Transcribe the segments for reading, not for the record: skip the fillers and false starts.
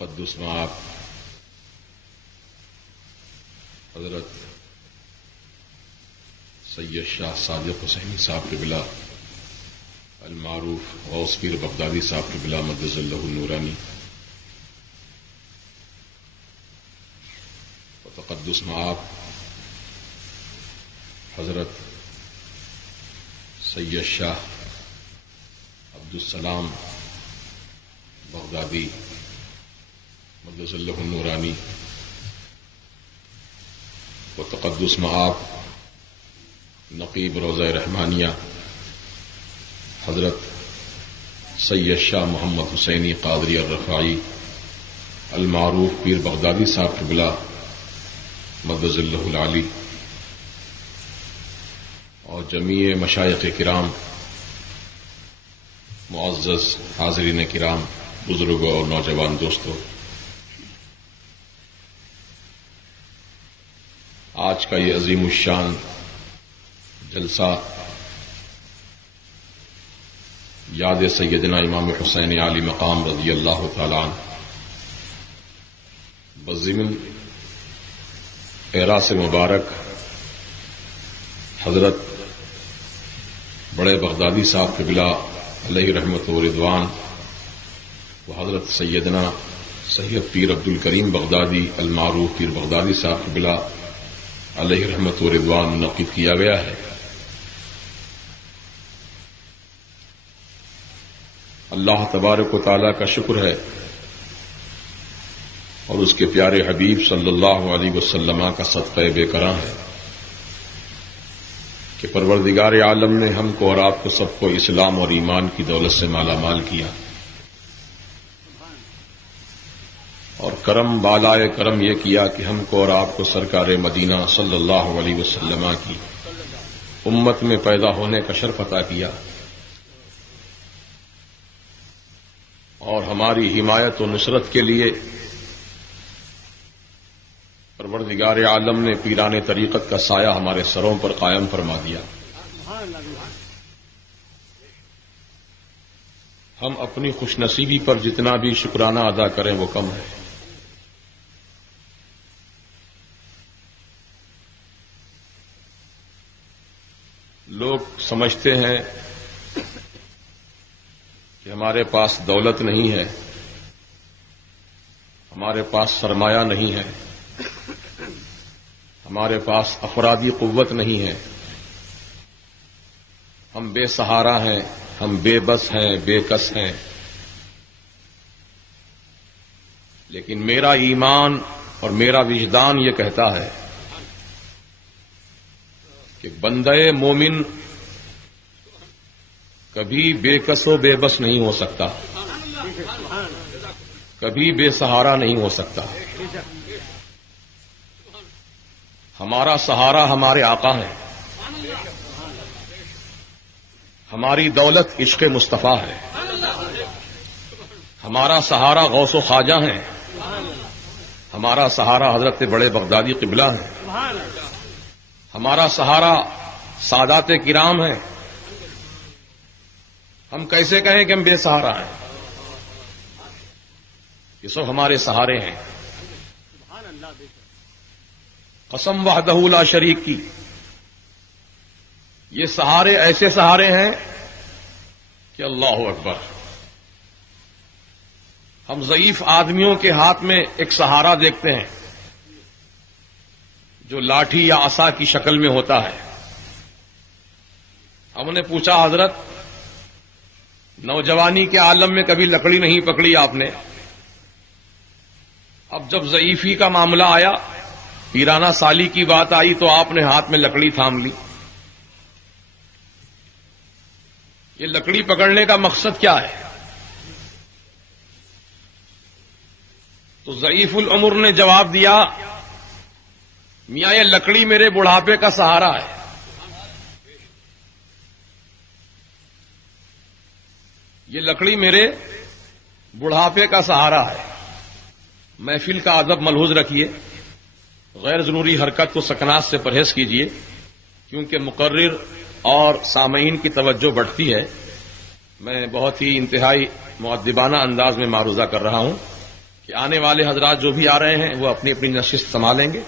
تقدس مآب حضرت سید شاہ صادق حسینی صاحب قبلہ المعروف غوث پیر بغدادی صاحب قبلہ مدظ اللہ النورانی و تقدس مآب حضرت سید شاہ عبدالسلام بغدادی مدظ اللہ النورانی و تقدس مآب نقیب روضہ رحمانیہ حضرت سید شاہ محمد حسینی قادری الرفاعی المعروف پیر بغدادی صاحب قبلہ مدظ اللہ العالی اور جمیع مشائخ کرام، معزز حاضرین کرام، بزرگوں اور نوجوان دوستوں، آج کا یہ عظیم الشان جلسہ یاد سیدنا امام حسین عالی مقام رضی اللہ تعالی عنہ بضمن اعراس مبارک حضرت بڑے بغدادی صاحب قبلہ علیہ رحمت و رضوان و حضرت سیدنا سید پیر عبد الکریم بغدادی المعروف پیر بغدادی صاحب قبلہ علیہ رحمت و رضوان منعقد کیا گیا ہے۔ اللہ تبارک و تعالیٰ کا شکر ہے اور اس کے پیارے حبیب صلی اللہ علیہ وسلم کا صدقہ بے کراں ہے کہ پروردگار عالم نے ہم کو اور آپ کو سب کو اسلام اور ایمان کی دولت سے مالا مال کیا، اور کرم بالائے کرم یہ کیا کہ ہم کو اور آپ کو سرکار مدینہ صلی اللہ علیہ وسلم کی امت میں پیدا ہونے کا شرف عطا کیا، اور ہماری حمایت و نصرت کے لیے پروردگار عالم نے پیران طریقت کا سایہ ہمارے سروں پر قائم فرما دیا۔ ہم اپنی خوش نصیبی پر جتنا بھی شکرانہ ادا کریں وہ کم ہے۔ لوگ سمجھتے ہیں کہ ہمارے پاس دولت نہیں ہے، ہمارے پاس سرمایہ نہیں ہے، ہمارے پاس افرادی قوت نہیں ہے، ہم بے سہارا ہیں، ہم بے بس ہیں، بے کس ہیں۔ لیکن میرا ایمان اور میرا وجدان یہ کہتا ہے کہ بندہ مومن کبھی بے کس و بے بس نہیں ہو سکتا، کبھی بے سہارا نہیں ہو سکتا۔ ہمارا سہارا ہمارے آقا ہیں، ہماری دولت عشق مصطفیٰ ہے، ہمارا سہارا غوث و خواجہ ہیں، ہمارا سہارا حضرت بڑے بغدادی قبلہ ہیں، ہمارا سہارا سادات کرام ہیں۔ ہم کیسے کہیں کہ ہم بے سہارا ہیں؟ یہ سب ہمارے سہارے ہیں۔ قسم وحدہ لا شریک کی، یہ سہارے ایسے سہارے ہیں کہ اللہ اکبر۔ ہم ضعیف آدمیوں کے ہاتھ میں ایک سہارا دیکھتے ہیں جو لاٹھی یا عصا کی شکل میں ہوتا ہے۔ ہم نے پوچھا حضرت نوجوانی کے عالم میں کبھی لکڑی نہیں پکڑی آپ نے؟ اب جب ضعیفی کا معاملہ آیا، پیرانہ سالی کی بات آئی تو آپ نے ہاتھ میں لکڑی تھام لی۔ یہ لکڑی پکڑنے کا مقصد کیا ہے؟ تو ضعیف العمر نے جواب دیا، میاں یہ لکڑی میرے بڑھاپے کا سہارا ہے۔ یہ لکڑی میرے بڑھاپے کا سہارا ہے۔ محفل کا ادب ملحوظ رکھیے، غیر ضروری حرکت کو سکنات سے پرہیز کیجیے، کیونکہ مقرر اور سامعین کی توجہ بڑھتی ہے۔ میں بہت ہی انتہائی مؤدبانہ انداز میں معروضہ کر رہا ہوں کہ کہ آنے والے حضرات جو بھی آ رہے ہیں وہ اپنی اپنی نشست سنبھالیں گے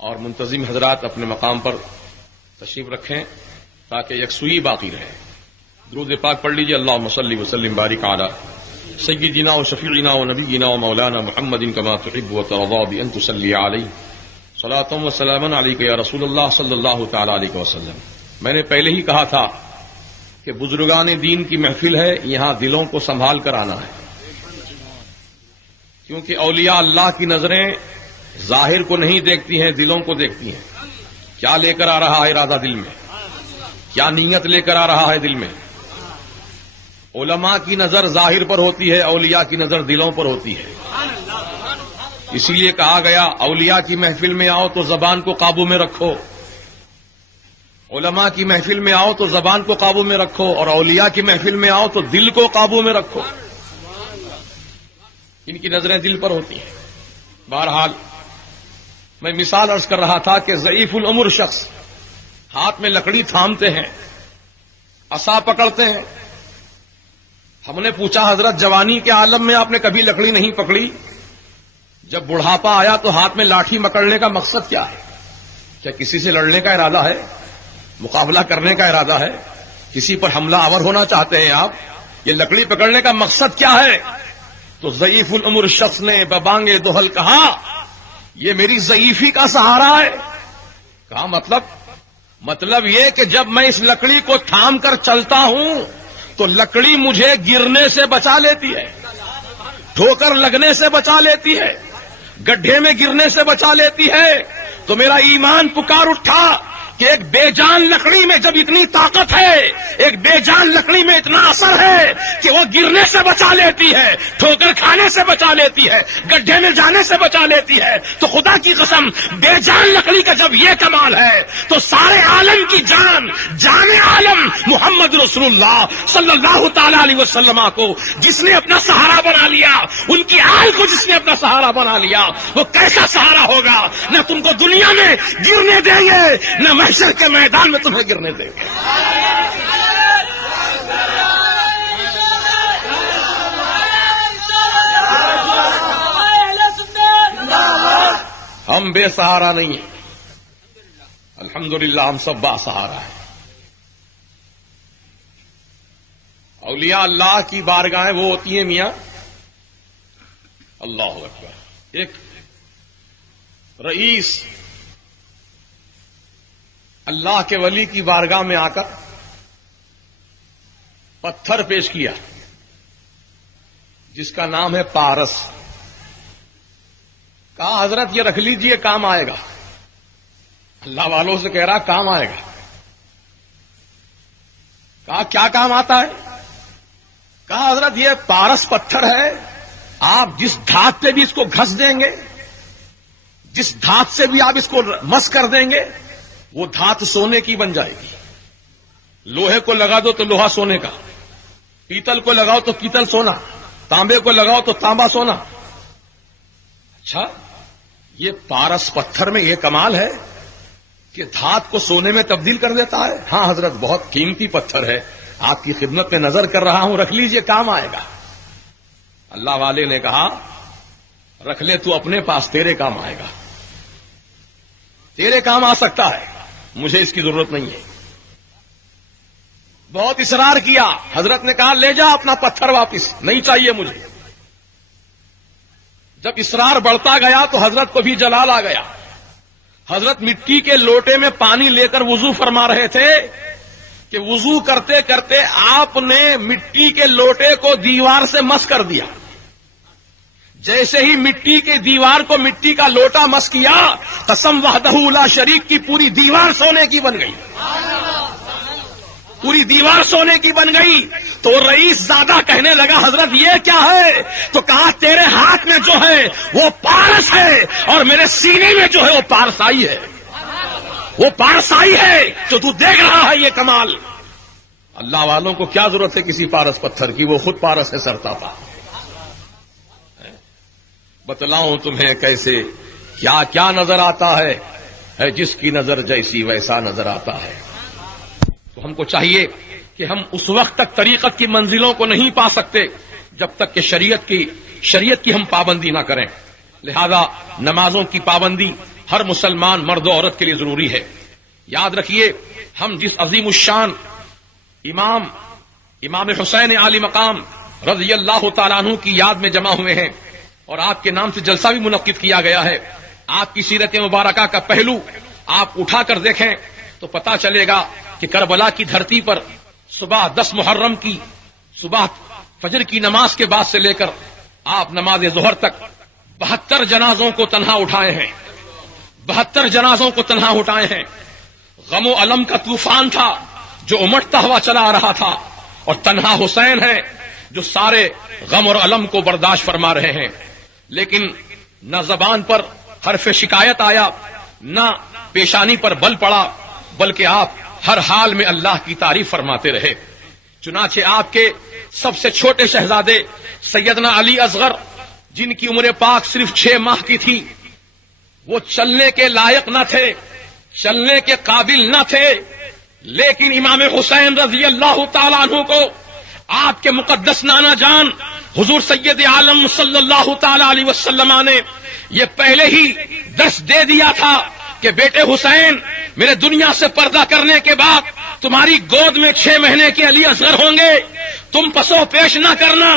اور منتظم حضرات اپنے مقام پر تشریف رکھیں تاکہ یکسوئی باقی رہے. درود پاک پڑھ لیجیے. اللہم صلی وسلم بارک علی سیدنا و شفیعنا و نبینا و مولانا محمد کما تحب و ترضى بأن تصلی علیہ صلاۃ و سلاما علیک یا رسول اللہ صلی اللہ تعالی علیہ وسلم. میں نے پہلے ہی کہا تھا کہ بزرگان دین کی محفل ہے، یہاں دلوں کو سنبھال کر آنا ہے، کیونکہ اولیاء اللہ کی نظریں ظاہر کو نہیں دیکھتی ہیں، دلوں کو دیکھتی ہیں. کیا لے کر آ رہا ہے ارادہ دل میں، کیا نیت لے کر آ رہا ہے دل میں. علماء کی نظر ظاہر پر ہوتی ہے، اولیاء کی نظر دلوں پر ہوتی ہے. اسی لیے کہا گیا اولیاء کی محفل میں آؤ تو زبان کو قابو میں رکھو، علماء کی محفل میں آؤ تو زبان کو قابو میں رکھو، اور اولیاء کی محفل میں آؤ تو دل کو قابو میں رکھو. ان کی نظریں دل پر ہوتی ہیں. بہرحال میں مثال عرض کر رہا تھا کہ ضعیف العمر شخص ہاتھ میں لکڑی تھامتے ہیں، عصا پکڑتے ہیں. ہم نے پوچھا حضرت جوانی کے عالم میں آپ نے کبھی لکڑی نہیں پکڑی، جب بڑھاپا آیا تو ہاتھ میں لاٹھی پکڑنے کا مقصد کیا ہے؟ کیا کسی سے لڑنے کا ارادہ ہے، مقابلہ کرنے کا ارادہ ہے، کسی پر حملہ آور ہونا چاہتے ہیں آپ؟ یہ لکڑی پکڑنے کا مقصد کیا ہے؟ تو ضعیف العمر شخص نے ببانگ دوہل کہا یہ میری ضعیفی کا سہارا ہے. کہا مطلب یہ کہ جب میں اس لکڑی کو تھام کر چلتا ہوں تو لکڑی مجھے گرنے سے بچا لیتی ہے، ٹھوکر لگنے سے بچا لیتی ہے، گڈھے میں گرنے سے بچا لیتی ہے. تو میرا ایمان پکار اٹھا کہ ایک بے جان لکڑی میں جب اتنی طاقت ہے، ایک بے جان لکڑی میں اتنا اثر ہے کہ وہ گرنے سے بچا لیتی ہے، ٹھوکر کھانے سے بچا لیتی ہے، گڈھے میں جانے سے بچا لیتی ہے، تو خدا کی قسم بے جان لکڑی کا جب یہ کمال ہے تو سارے عالم کی جان عالم محمد رسول اللہ صلی اللہ تعالی علیہ وسلم کو جس نے اپنا سہارا بنا لیا، ان کی آل کو جس نے اپنا سہارا بنا لیا، وہ کیسا سہارا ہوگا؟ نہ تم کو دنیا میں گرنے دیں گے، نہ محشر کے میدان میں تمہیں گرنے دیں گے. ہم بے سہارا نہیں ہیں، الحمدللہ ہم سب با سہارا ہیں. اولیاء اللہ کی بارگاہیں وہ ہوتی ہیں میاں اللہ اکبر. ایک رئیس اللہ کے ولی کی بارگاہ میں آ کر پتھر پیش کیا جس کا نام ہے پارس. کہا حضرت یہ رکھ لیجئے کام آئے گا. اللہ والوں سے کہہ رہا کام آئے گا. کہا کیا کام آتا ہے؟ کہا حضرت یہ پارس پتھر ہے، آپ جس دھات پہ بھی اس کو گھس دیں گے، جس دھات سے بھی آپ اس کو مس کر دیں گے، وہ دھات سونے کی بن جائے گی. لوہے کو لگا دو تو لوہا سونے کا، پیتل کو لگاؤ تو پیتل سونا، تانبے کو لگاؤ تو تانبا سونا. اچھا یہ پارس پتھر میں یہ کمال ہے کہ دھات کو سونے میں تبدیل کر دیتا ہے؟ ہاں حضرت بہت قیمتی پتھر ہے، آپ کی خدمت میں نظر کر رہا ہوں، رکھ لیجئے کام آئے گا. اللہ والے نے کہا رکھ لے تو اپنے پاس، تیرے کام آئے گا، تیرے کام آ سکتا ہے، مجھے اس کی ضرورت نہیں ہے. بہت اصرار کیا، حضرت نے کہا لے جا اپنا پتھر واپس، نہیں چاہیے مجھے. جب اصرار بڑھتا گیا تو حضرت کو بھی جلال آ گیا. حضرت مٹی کے لوٹے میں پانی لے کر وضو فرما رہے تھے کہ وضو کرتے کرتے آپ نے مٹی کے لوٹے کو دیوار سے مس کر دیا. جیسے ہی مٹی کے دیوار کو مٹی کا لوٹا مس کیا، قسم وحدہ لا شریک کی پوری دیوار سونے کی بن گئی، پوری دیوار سونے کی بن گئی. تو رئیس زادہ کہنے لگا حضرت یہ کیا ہے؟ تو کہا تیرے ہاتھ میں جو ہے وہ پارس ہے اور میرے سینے میں جو ہے وہ پارسائی ہے، وہ پارسائی ہے جو تو دیکھ رہا ہے یہ کمال. اللہ والوں کو کیا ضرورت ہے کسی پارس پتھر کی، وہ خود پارس ہے سرتاپا. بتلاؤں تمہیں کیسے کیا کیا نظر آتا ہے جس کی نظر جیسی ویسا نظر آتا ہے. تو ہم کو چاہیے کہ ہم اس وقت تک طریقت کی منزلوں کو نہیں پا سکتے جب تک کہ شریعت کی ہم پابندی نہ کریں. لہذا نمازوں کی پابندی ہر مسلمان مرد و عورت کے لیے ضروری ہے. یاد رکھیے ہم جس عظیم الشان امام حسین عالی مقام رضی اللہ تعالیٰ عنہ کی یاد میں جمع ہوئے ہیں اور آپ کے نام سے جلسہ بھی منعقد کیا گیا ہے. آپ کی سیرت مبارکہ کا پہلو آپ اٹھا کر دیکھیں تو پتا چلے گا کہ کربلا کی دھرتی پر صبح 10 محرم کی صبح فجر کی نماز کے بعد سے لے کر آپ نماز ظہر تک 72 جنازوں کو تنہا اٹھائے ہیں. 72 جنازوں کو تنہا اٹھائے ہیں. غم و الم کا طوفان تھا جو امٹتا ہوا چلا آ رہا تھا اور تنہا حسین ہے جو سارے غم اور الم کو برداشت فرما رہے ہیں. لیکن نہ زبان پر حرف شکایت آیا نہ پیشانی پر بل پڑا بلکہ آپ ہر حال میں اللہ کی تعریف فرماتے رہے. چنانچہ آپ کے سب سے چھوٹے شہزادے سیدنا علی اصغر جن کی عمر پاک صرف 6 ماہ کی تھی وہ چلنے کے لائق نہ تھے چلنے کے قابل نہ تھے لیکن امام حسین رضی اللہ تعالیٰ عنہ کو آپ کے مقدس نانا جان حضور سید عالم صلی اللہ تعالی علیہ وسلم نے یہ پہلے ہی درس دے دیا تھا کہ بیٹے حسین میرے دنیا سے پردہ کرنے کے بعد تمہاری گود میں 6 مہینے کے علی اصغر ہوں گے. تم پسو پیش نہ کرنا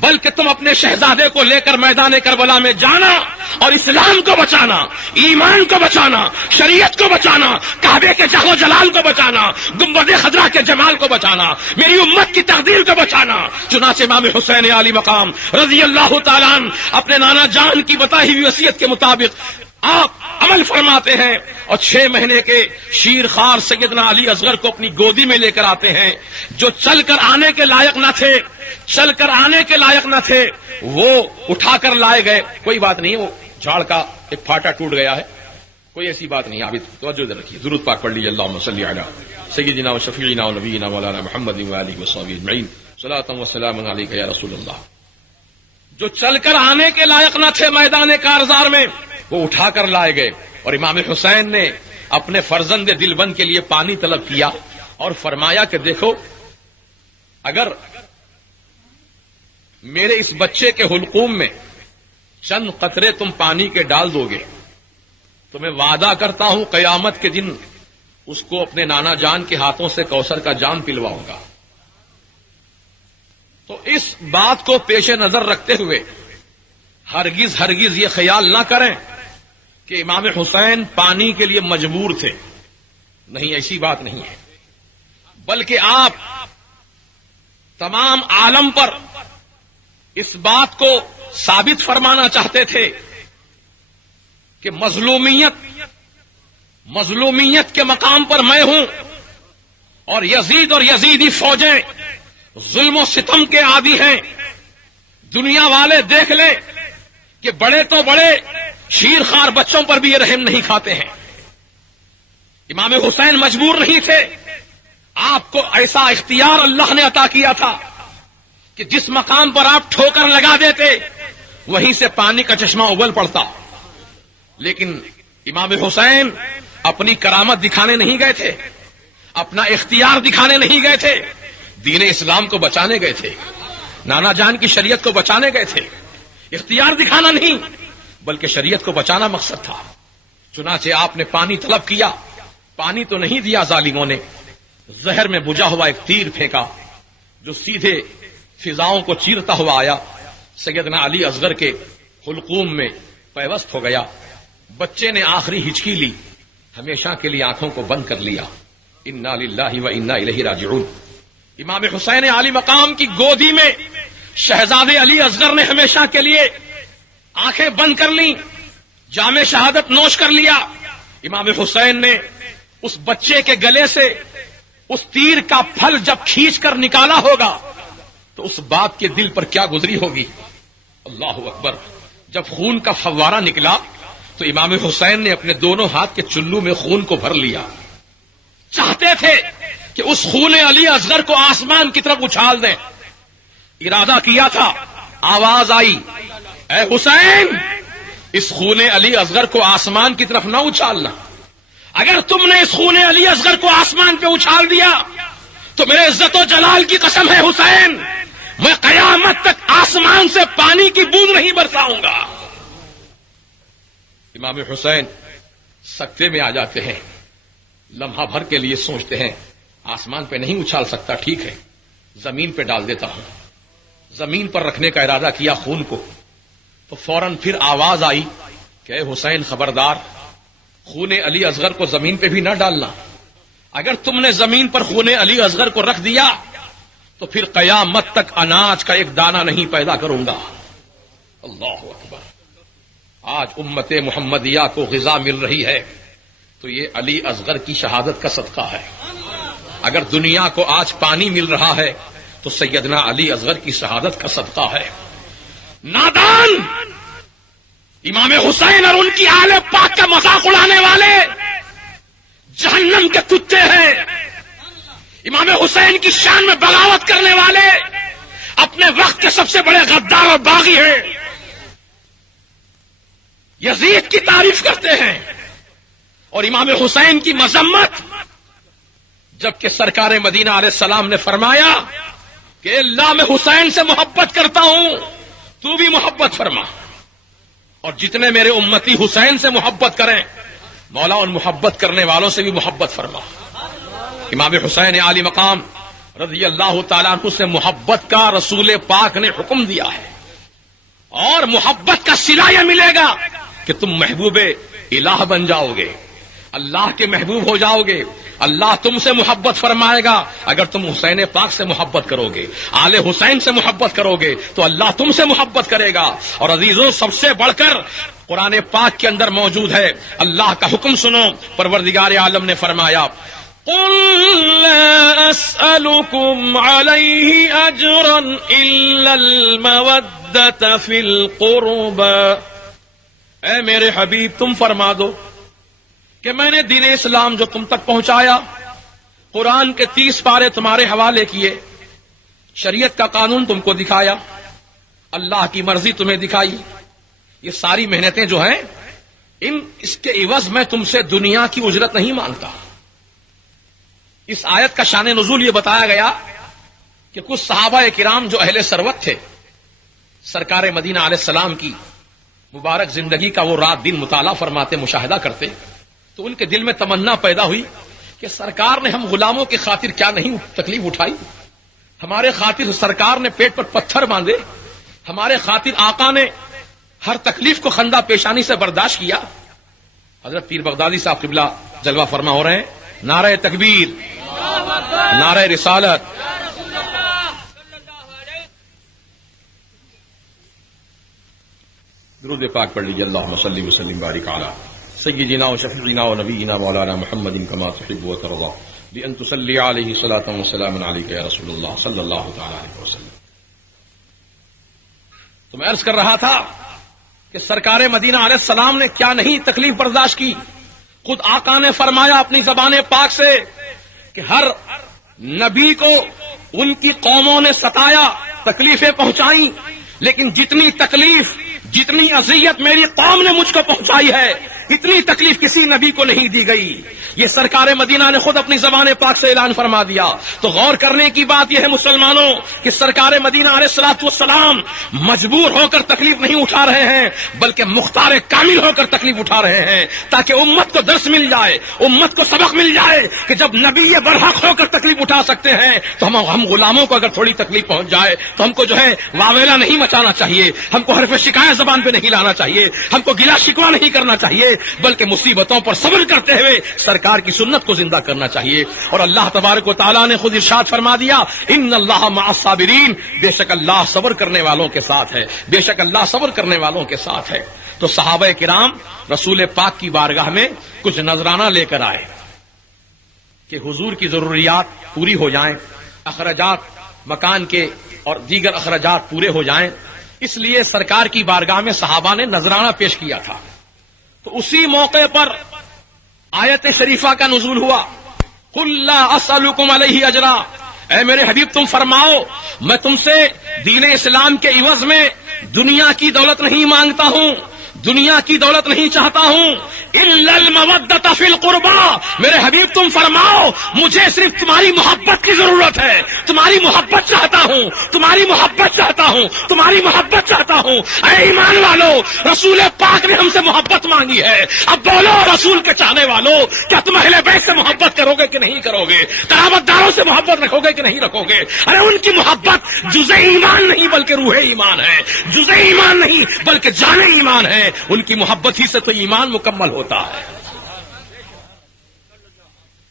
بلکہ تم اپنے شہزادے کو لے کر میدان کربلا میں جانا اور اسلام کو بچانا, ایمان کو بچانا, شریعت کو بچانا, کعبے کے جاہ و جلال کو بچانا, گنبد خضرا کے جمال کو بچانا, میری امت کی تقدیر کو بچانا. چنانچہ امام حسین علی مقام رضی اللہ تعالیٰ عنہ اپنے نانا جان کی بتائی ہوئی وصیت کے مطابق آپ عمل فرماتے ہیں اور 6 مہینے کے شیر خوار سیدنا علی اصغر کو اپنی گودی میں لے کر آتے ہیں. جو چل کر آنے کے لائق نہ تھے وہ اٹھا کر لائے گئے. کوئی بات نہیں, وہ جھاڑ کا ایک پھاٹا ٹوٹ گیا ہے, کوئی ایسی بات نہیں. ابھی توجہ رکھیے, درود پاک پڑھ لیجیے. اللہم صلی علی سیدنا و شفیعنا و نبینا مولانا محمد و آلہ وصحبہ اجمعین صلاۃ و سلام علیک یا رسول اللہ. جو چل کر آنے کے لائق نہ تھے میدان کارزار میں وہ اٹھا کر لائے گئے اور امام حسین نے اپنے فرزند دلبند کے لیے پانی طلب کیا اور فرمایا کہ دیکھو اگر میرے اس بچے کے حلقوم میں چند قطرے تم پانی کے ڈال دو گے تو میں وعدہ کرتا ہوں قیامت کے دن اس کو اپنے نانا جان کے ہاتھوں سے کوثر کا جام پلواؤں گا. تو اس بات کو پیش نظر رکھتے ہوئے ہرگز یہ خیال نہ کریں کہ امام حسین پانی کے لیے مجبور تھے. نہیں, ایسی بات نہیں ہے, بلکہ آپ تمام عالم پر اس بات کو ثابت فرمانا چاہتے تھے کہ مظلومیت کے مقام پر میں ہوں اور یزیدی فوجیں ظلم و ستم کے عادی ہیں. دنیا والے دیکھ لیں کہ بڑے تو بڑے شیرخوار بچوں پر بھی یہ رحم نہیں کھاتے ہیں. امام حسین مجبور نہیں تھے, آپ کو ایسا اختیار اللہ نے عطا کیا تھا کہ جس مقام پر آپ ٹھوکر لگا دیتے وہیں سے پانی کا چشمہ ابل پڑتا. لیکن امام حسین اپنی کرامت دکھانے نہیں گئے تھے, اپنا اختیار دکھانے نہیں گئے تھے, دین اسلام کو بچانے گئے تھے, نانا جان کی شریعت کو بچانے گئے تھے. اختیار دکھانا نہیں بلکہ شریعت کو بچانا مقصد تھا. چنانچہ آپ نے پانی طلب کیا, پانی تو نہیں دیا ظالموں نے, زہر میں بجھا ہوا ایک تیر پھینکا جو سیدھے فضاؤں کو چیرتا ہوا آیا, سیدنا علی اصغر کے حلقوم میں پیوست ہو گیا. بچے نے آخری ہچکی لی, ہمیشہ کے لیے آنکھوں کو بند کر لیا. انا للہ و انا الیہ راجعون. امام حسین علی مقام کی گودی میں شہزادے علی اصغر نے ہمیشہ کے لیے آنکھیں بند کر لیں, جام شہادت نوش کر لیا. امام حسین نے اس بچے کے گلے سے اس تیر کا پھل جب کھینچ کر نکالا ہوگا تو اس باپ کے دل پر کیا گزری ہوگی. اللہ اکبر. جب خون کا فوارہ نکلا تو امام حسین نے اپنے دونوں ہاتھ کے چلو میں خون کو بھر لیا. چاہتے تھے کہ اس خون علی اصغر کو آسمان کی طرف اچھال دیں. ارادہ کیا تھا, آواز آئی, اے حسین اس خون علی اصغر کو آسمان کی طرف نہ اچھالنا. اگر تم نے اس خون علی اصغر کو آسمان پہ اچھال دیا تو میرے عزت و جلال کی قسم ہے حسین میں قیامت تک آسمان سے پانی کی بوند نہیں برساؤں گا۔ امام حسین سکتے میں آ جاتے ہیں، لمحہ بھر کے لیے سوچتے ہیں آسمان پہ نہیں اچھال سکتا، ٹھیک ہے زمین پہ ڈال دیتا ہوں۔ زمین پر رکھنے کا ارادہ کیا خون کو، تو فوراً پھر آواز آئی کہ اے حسین خبردار، خون علی اصغر کو زمین پہ بھی نہ ڈالنا، اگر تم نے زمین پر خون علی اصغر کو رکھ دیا تو پھر قیامت تک اناج کا ایک دانہ نہیں پیدا کروں گا۔ اللہ اکبر۔ آج امت محمدیہ کو غذا مل رہی ہے تو یہ علی اصغر کی شہادت کا صدقہ ہے۔ اگر دنیا کو آج پانی مل رہا ہے تو سیدنا علی اصغر کی شہادت کا صدقہ ہے۔ نادان امام حسین اور ان کی آل پاک کا مذاق اڑانے والے جہنم کے کتے ہیں۔ امام حسین کی شان میں بغاوت کرنے والے اپنے وقت کے سب سے بڑے غدار اور باغی ہیں۔ یزید کی تعریف کرتے ہیں اور امام حسین کی مذمت، جبکہ سرکار مدینہ علیہ السلام نے فرمایا کہ اللہ میں حسین سے محبت کرتا ہوں، تو بھی محبت فرما، اور جتنے میرے امتی حسین سے محبت کریں مولا ان محبت کرنے والوں سے بھی محبت فرما۔ امام حسین عالی مقام رضی اللہ تعالیٰ عنہ سے محبت کا رسول پاک نے حکم دیا ہے، اور محبت کا صلہ یہ ملے گا کہ تم محبوب الہ بن جاؤ گے، اللہ کے محبوب ہو جاؤ گے، اللہ تم سے محبت فرمائے گا اگر تم حسین پاک سے محبت کرو گے، آل حسین سے محبت کرو گے تو اللہ تم سے محبت کرے گا۔ اور عزیزوں، سب سے بڑھ کر قرآن پاک کے اندر موجود ہے، اللہ کا حکم سنو، پروردگار عالم نے فرمایا قُل لَّا أَسْأَلُكُمْ عَلَيْهِ أَجْرًا إِلَّا الْمَوَدَّةَ فِي الْقُرْبَى، اے میرے حبیب تم فرما دو کہ میں نے دین اسلام جو تم تک پہنچایا، قرآن کے 30 پارے تمہارے حوالے کیے، شریعت کا قانون تم کو دکھایا، اللہ کی مرضی تمہیں دکھائی، یہ ساری محنتیں جو ہیں اس کے عوض میں تم سے دنیا کی اجرت نہیں مانگتا۔ اس آیت کا شان نزول یہ بتایا گیا کہ کچھ صحابہ کرام جو اہل ثروت تھے، سرکار مدینہ علیہ السلام کی مبارک زندگی کا وہ رات دن مطالعہ فرماتے، مشاہدہ کرتے، تو ان کے دل میں تمنا پیدا ہوئی کہ سرکار نے ہم غلاموں کی خاطر کیا نہیں تکلیف اٹھائی، ہمارے خاطر سرکار نے پیٹ پر پتھر باندھے، ہمارے خاطر آقا نے ہر تکلیف کو خندہ پیشانی سے برداشت کیا۔ حضرت پیر بغدادی صاحب قبلہ جلوہ فرما ہو رہے ہیں، نعرہ تکبیر، نعرہ رسالت۔ درود پاک پڑھ لیجیے، اللہم صلی وسلم بارک علی سیدنا و شفیعنا و نبینا مولانا محمد کما تحب و ترضى بأن تصلی علیہ صلاۃ و سلام علیک یا رسول اللہ صلی اللہ تعالی علیہ وسلم۔ تو میں عرض کر رہا تھا کہ سرکار مدینہ علیہ السلام نے کیا نہیں تکلیف برداشت کی، خود آقا نے فرمایا اپنی زبان پاک سے کہ ہر نبی کو ان کی قوموں نے ستایا، تکلیفیں پہنچائیں، لیکن جتنی تکلیف، جتنی اذیت میری قوم نے مجھ کو پہنچائی ہے اتنی تکلیف کسی نبی کو نہیں دی گئی۔ یہ سرکار مدینہ نے خود اپنی زبان پاک سے اعلان فرما دیا۔ تو غور کرنے کی بات یہ ہے مسلمانوں کہ سرکار مدینہ علیہ الصلوۃ والسلام مجبور ہو کر تکلیف نہیں اٹھا رہے ہیں، بلکہ مختار کامل ہو کر تکلیف اٹھا رہے ہیں، تاکہ امت کو درس مل جائے، امت کو سبق مل جائے کہ جب نبی یہ برحق ہو کر تکلیف اٹھا سکتے ہیں تو ہم غلاموں کو اگر تھوڑی تکلیف پہنچ جائے تو ہم کو جو ہے واویلا نہیں مچانا چاہیے، ہم کو حرف شکایت زبان پہ نہیں لانا چاہیے، ہم کو گلا شکوہ نہیں کرنا چاہیے، بلکہ مصیبتوں پر صبر کرتے ہوئے سرکار کی سنت کو زندہ کرنا چاہیے۔ اور اللہ تبارک و تعالیٰ نے خود ارشاد فرما دیا ان اللہ مع الصابرین، بے شک اللہ صبر کرنے والوں کے ساتھ ہے، بے شک اللہ صبر کرنے والوں کے ساتھ ہے۔ تو صحابہ کرام رسول پاک کی بارگاہ میں کچھ نذرانہ لے کر آئے کہ حضور کی ضروریات پوری ہو جائیں، اخراجات مکان کے اور دیگر اخراجات پورے ہو جائیں، اس لیے سرکار کی بارگاہ میں صحابہ نے نذرانہ پیش کیا تھا۔ تو اسی موقع پر آیت شریفہ کا نزول ہوا، قُل لَّا أَسْأَلُكُمْ عَلَيْهِ أَجْرًا، اے میرے حبیب تم فرماؤ میں تم سے دین اسلام کے عوض میں دنیا کی دولت نہیں مانگتا ہوں، دنیا کی دولت نہیں چاہتا ہوں، الا المودۃ فی القربى، میرے حبیب تم فرماؤ مجھے صرف تمہاری محبت کی ضرورت ہے، تمہاری محبت چاہتا ہوں، تمہاری محبت چاہتا ہوں، تمہاری محبت چاہتا ہوں۔ اے ایمان والو، رسول پاک نے ہم سے محبت مانگی ہے، اب بولو رسول کے چاہنے والوں، کیا تم اہل بیت سے محبت کرو گے کہ نہیں کرو گے؟ قرابت داروں سے محبت رکھو گے کہ نہیں رکھو گے؟ ارے ان کی محبت جزء ایمان نہیں بلکہ روح ایمان ہے، جزء ایمان نہیں بلکہ جان ایمان ہے، ان کی محبت ہی سے تو ایمان مکمل ہوتا ہے۔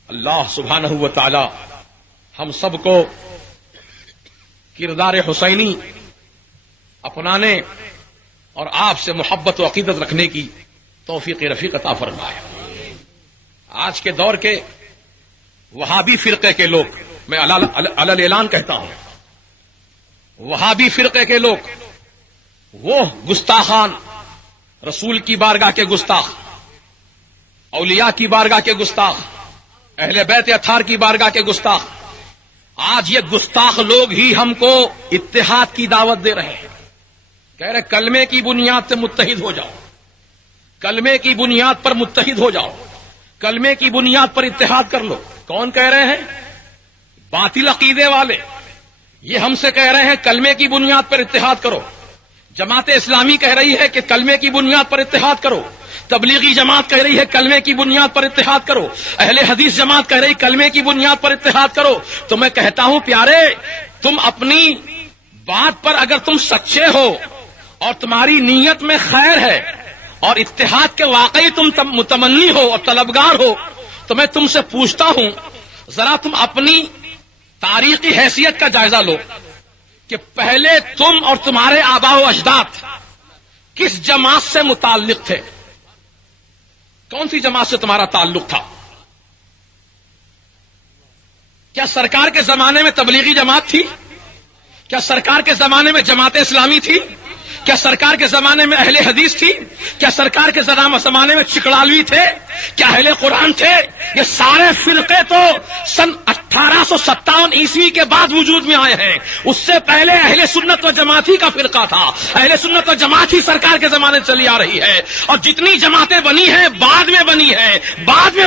اللہ سبحانہ و تعالی ہم سب کو کردار حسینی اپنانے اور آپ سے محبت و عقیدت رکھنے کی توفیق رفیق عطا فرمائے۔ آج کے دور کے وہابی فرقے کے لوگ، میں علل اعلان کہتا ہوں، وہابی فرقے کے لوگ، وہ گستاخان، رسول کی بارگاہ کے گستاخ، اولیاء کی بارگاہ کے گستاخ، اہل بیت اطہار کی بارگاہ کے گستاخ، آج یہ گستاخ لوگ ہی ہم کو اتحاد کی دعوت دے رہے ہیں، کہہ رہے کلمے کی بنیاد سے متحد ہو جاؤ، کلمے کی بنیاد پر متحد ہو جاؤ، کلمے کی بنیاد پر اتحاد کر لو۔ کون کہہ رہے ہیں؟ باطل عقیدے والے، یہ ہم سے کہہ رہے ہیں کلمے کی بنیاد پر اتحاد کرو۔ جماعت اسلامی کہہ رہی ہے کہ کلمے کی بنیاد پر اتحاد کرو، تبلیغی جماعت کہہ رہی ہے کلمے کی بنیاد پر اتحاد کرو، اہل حدیث جماعت کہہ رہی کلمے کی بنیاد پر اتحاد کرو۔ تو میں کہتا ہوں پیارے، تم اپنی بات پر اگر تم سچے ہو اور تمہاری نیت میں خیر ہے اور اتحاد کے واقعی تم متمنی ہو اور طلبگار ہو، تو میں تم سے پوچھتا ہوں ذرا تم اپنی تاریخی حیثیت کا جائزہ لو کہ پہلے تم اور تمہارے آباء و اجداد کس جماعت سے متعلق تھے؟ کون سی جماعت سے تمہارا تعلق تھا؟ کیا سرکار کے زمانے میں تبلیغی جماعت تھی؟ کیا سرکار کے زمانے میں جماعت اسلامی تھی؟ کیا سرکار کے زمانے میں اہل حدیث تھی؟ کیا سرکار کے زمانے میں چکڑالوی تھے؟ کیا اہل قرآن تھے؟ یہ سارے فرقے تو سن 1857 عیسوی کے بعد وجود میں آئے ہیں، اس سے پہلے اہل سنت و جماعت ہی کا فرقہ تھا، اہل سنت و جماعت ہی سرکار کے زمانے سے چلی آ رہی ہے، اور جتنی جماعتیں بنی ہیں بعد میں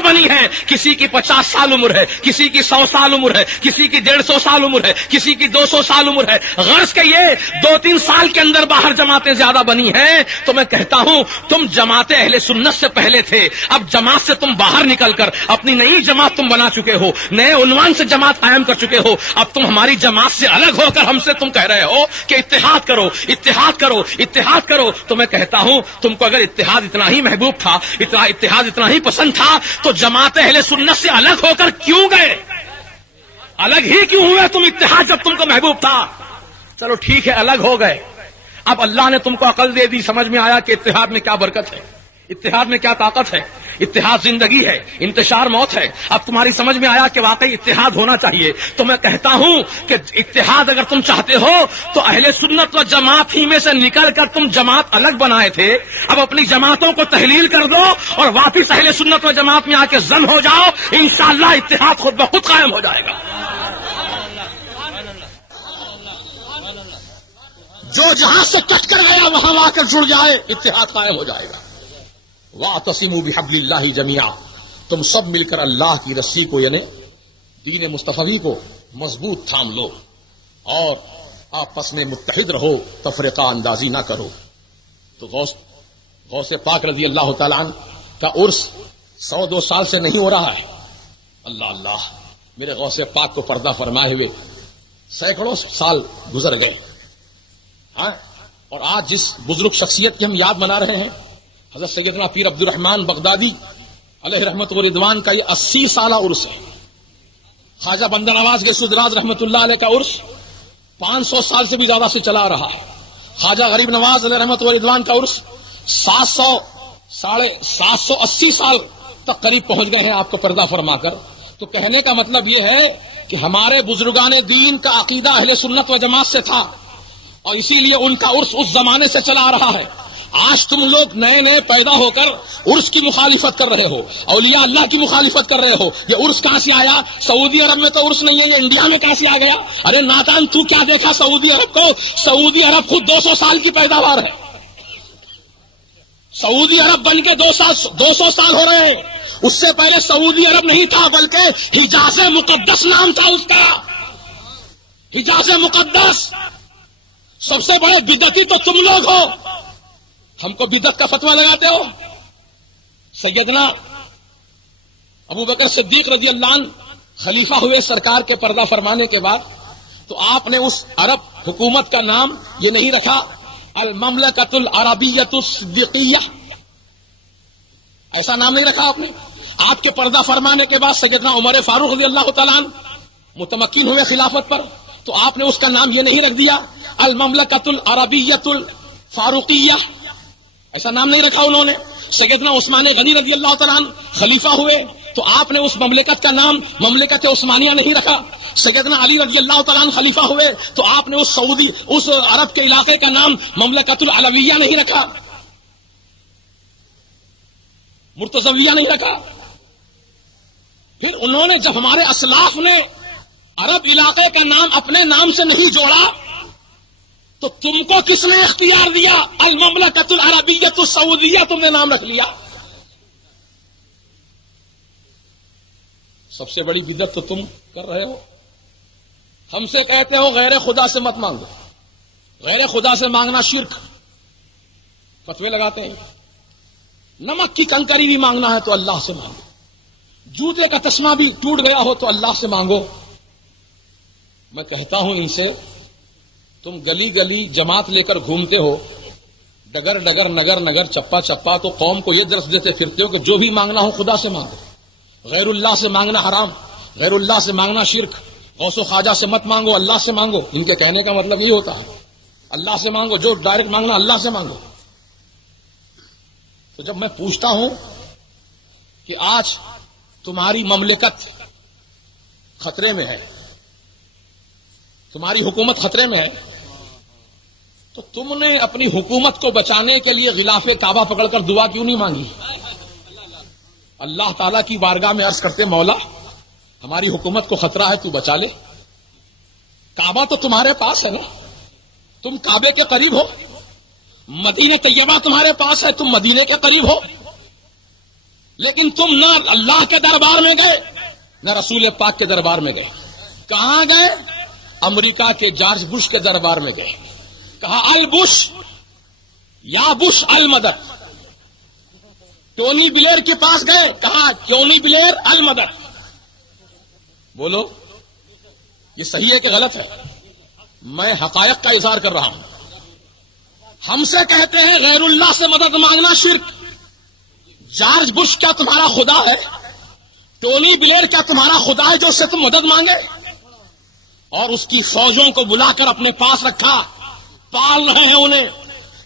بنی ہیں، کسی کی 50 سال عمر ہے، کسی کی 100 سال عمر ہے، کسی کی 150 سال عمر ہے، کسی کی 200 سال عمر ہے، غرض کہ یہ 2-3 سال کے اندر باہر جماعتیں زیادہ بنی ہیں۔ تو میں کہتا ہوں تم جماعت اہل سنت سے پہلے تھے، اب جماعت سے تم باہر نکل کر اپنی نئی جماعت تم بنا چکے ہو، نئے عنوان سے جماعت قائم کر چکے ہو، اب تم ہماری جماعت سے الگ ہو کر ہم سے تم کہہ رہے ہو کہ اتحاد کرو، اتحاد کرو، اتحاد کرو۔ تو میں کہتا ہوں تم کو اگر اتحاد اتنا ہی محبوب تھا، اتحاد اتنا ہی پسند تھا، تو جماعت اہل سنت سے الگ ہو کر کیوں گئے؟ الگ ہی کیوں ہوئے تم اتحاد جب تم کو محبوب تھا؟ چلو ٹھیک ہے الگ ہو گئے، اب اللہ نے تم کو عقل دے دی، سمجھ میں آیا کہ اتحاد میں کیا برکت ہے، اتحاد میں کیا طاقت ہے، اتحاد زندگی ہے، انتشار موت ہے، اب تمہاری سمجھ میں آیا کہ واقعی اتحاد ہونا چاہیے۔ تو میں کہتا ہوں کہ اتحاد اگر تم چاہتے ہو تو اہل سنت و جماعت ہی میں سے نکل کر تم جماعت الگ بنائے تھے، اب اپنی جماعتوں کو تحلیل کر دو اور واپس اہل سنت و جماعت میں آ کے ضم ہو جاؤ، انشاءاللہ اتحاد خود بخود قائم ہو جائے گا۔ جو جہاں سے کٹ کر گیا وہاں آ کر جڑ جائے، اتحاد قائم ہو جائے گا۔ وَاعْتَصِمُوا بِحَبْلِ اللَّهِ جَمِيعًا، تم سب مل کر اللہ کی رسی کو یعنی دین مصطفی کو مضبوط تھام لو اور آپس میں متحد رہو، تفرقہ اندازی نہ کرو۔ تو غوث پاک رضی اللہ تعالیٰ عنہ کا عرس 100-2 سال سے نہیں ہو رہا ہے۔ اللہ اللہ، میرے غوث پاک کو پردہ فرمائے ہوئے سینکڑوں سال گزر گئے، اور آج جس بزرگ شخصیت کی ہم یاد منا رہے ہیں حضرت سیدنا پیر عبد الرحمن بغدادی علیہ رحمت و رضوان کا یہ 80 سالہ عرس ہے۔ خواجہ بندہ نواز گیسودراز رحمت اللہ علیہ کا عرس 500 سال سے بھی زیادہ سے چلا رہا ہے۔ خواجہ غریب نواز علیہ رحمت و رضوان کا عرس 780 سال تک قریب پہنچ گئے ہیں آپ کو پردہ فرما کر۔ تو کہنے کا مطلب یہ ہے کہ ہمارے بزرگان دین کا عقیدہ اہل سنت و جماعت سے تھا، اور اسی لیے ان کا عرس اس زمانے سے چلا آ رہا ہے۔ آج تم لوگ نئے نئے پیدا ہو کر عرس کی مخالفت کر رہے ہو، اولیاء اللہ کی مخالفت کر رہے ہو۔ یہ عرس کہاں سے آیا؟ سعودی عرب میں تو عرس نہیں ہے، یہ انڈیا میں کہاں سے آ گیا؟ ارے نادان، تو کیا دیکھا سعودی عرب کو؟ سعودی عرب خود 200 سال کی پیداوار ہے۔ سعودی عرب بن کے 200 سال ہو رہے ہیں. اس سے پہلے سعودی عرب نہیں تھا بلکہ حجاز مقدس نام تھا اس کا. حجاز مقدس. سب سے بڑے بدعتی تو تم لوگ ہو. ہم کو بدعت کا فتویٰ لگاتے ہو. سیدنا ابو بکر صدیق رضی اللہ عنہ خلیفہ ہوئے سرکار کے پردہ فرمانے کے بعد، تو آپ نے اس عرب حکومت کا نام یہ نہیں رکھا المملکۃ العربیۃ الصدیقیہ، ایسا نام نہیں رکھا آپ نے. آپ کے پردہ فرمانے کے بعد سیدنا عمر فاروق رضی اللہ تعالیٰ عنہ متمکن ہوئے خلافت پر، تو آپ نے اس کا نام یہ نہیں رکھ دیا المملکۃ العربیۃ الفاروقیہ، ایسا نام نہیں رکھا انہوں نے. سیدنا عثمان غنی رضی اللہ تعالیٰ عنہ خلیفہ ہوئے تو آپ نے اس مملکت کا نام مملکت عثمانیہ نہیں رکھا. سیدنا علی رضی اللہ تعالیٰ عنہ خلیفہ ہوئے تو آپ نے اس عرب کے علاقے کا نام مملکت العلویہ نہیں رکھا، مرتضویہ نہیں رکھا. پھر انہوں نے جب ہمارے اسلاف نے عرب علاقے کا نام اپنے نام سے نہیں جوڑا تو تم کو کس نے اختیار دیا؟ المملکۃ العربیۃ السعودیہ تم نے نام رکھ لیا. سب سے بڑی بدعت تو تم کر رہے ہو. ہم سے کہتے ہو غیر خدا سے مت مانگو، غیر خدا سے مانگنا شرک. فتوے لگاتے ہیں. نمک کی کنکری بھی مانگنا ہے تو اللہ سے مانگو، جوتے کا تسمہ بھی ٹوٹ گیا ہو تو اللہ سے مانگو. میں کہتا ہوں ان سے، تم گلی گلی جماعت لے کر گھومتے ہو، ڈگر ڈگر نگر نگر چپا چپا، تو قوم کو یہ درس دیتے پھرتے ہو کہ جو بھی مانگنا ہو خدا سے مانگو. غیر اللہ سے مانگنا حرام، غیر اللہ سے مانگنا شرک. غوث و خواجہ سے مت مانگو، اللہ سے مانگو. ان کے کہنے کا مطلب یہ ہوتا ہے اللہ سے مانگو، جو ڈائریکٹ مانگنا اللہ سے مانگو. تو جب میں پوچھتا ہوں کہ آج تمہاری مملکت خطرے میں ہے، تمہاری حکومت خطرے میں ہے، تو تم نے اپنی حکومت کو بچانے کے لیے غلاف کعبہ پکڑ کر دعا کیوں نہیں مانگی؟ اللہ تعالیٰ کی بارگاہ میں عرض کرتے مولا ہماری حکومت کو خطرہ ہے، تو بچا لے. کعبہ تو تمہارے پاس ہے نا، تم کعبے کے قریب ہو. مدینہ طیبہ تمہارے پاس ہے، تم مدینے کے قریب ہو. لیکن تم نہ اللہ کے دربار میں گئے نہ رسول پاک کے دربار میں گئے. کہاں گئے؟ امریکہ کے جارج بش کے دربار میں گئے. کہا البش یا بش المدد. ٹونی بلیر کے پاس گئے، کہا ٹونی بلیر المدد. بولو یہ صحیح ہے کہ غلط ہے؟ میں حقائق کا اظہار کر رہا ہوں. ہم سے کہتے ہیں غیر اللہ سے مدد مانگنا شرک. جارج بش کیا تمہارا خدا ہے؟ ٹونی بلیر کیا تمہارا خدا ہے جو اس سے تم مدد مانگے؟ اور اس کی فوجوں کو بلا کر اپنے پاس رکھا، پال رہے ہیں انہیں.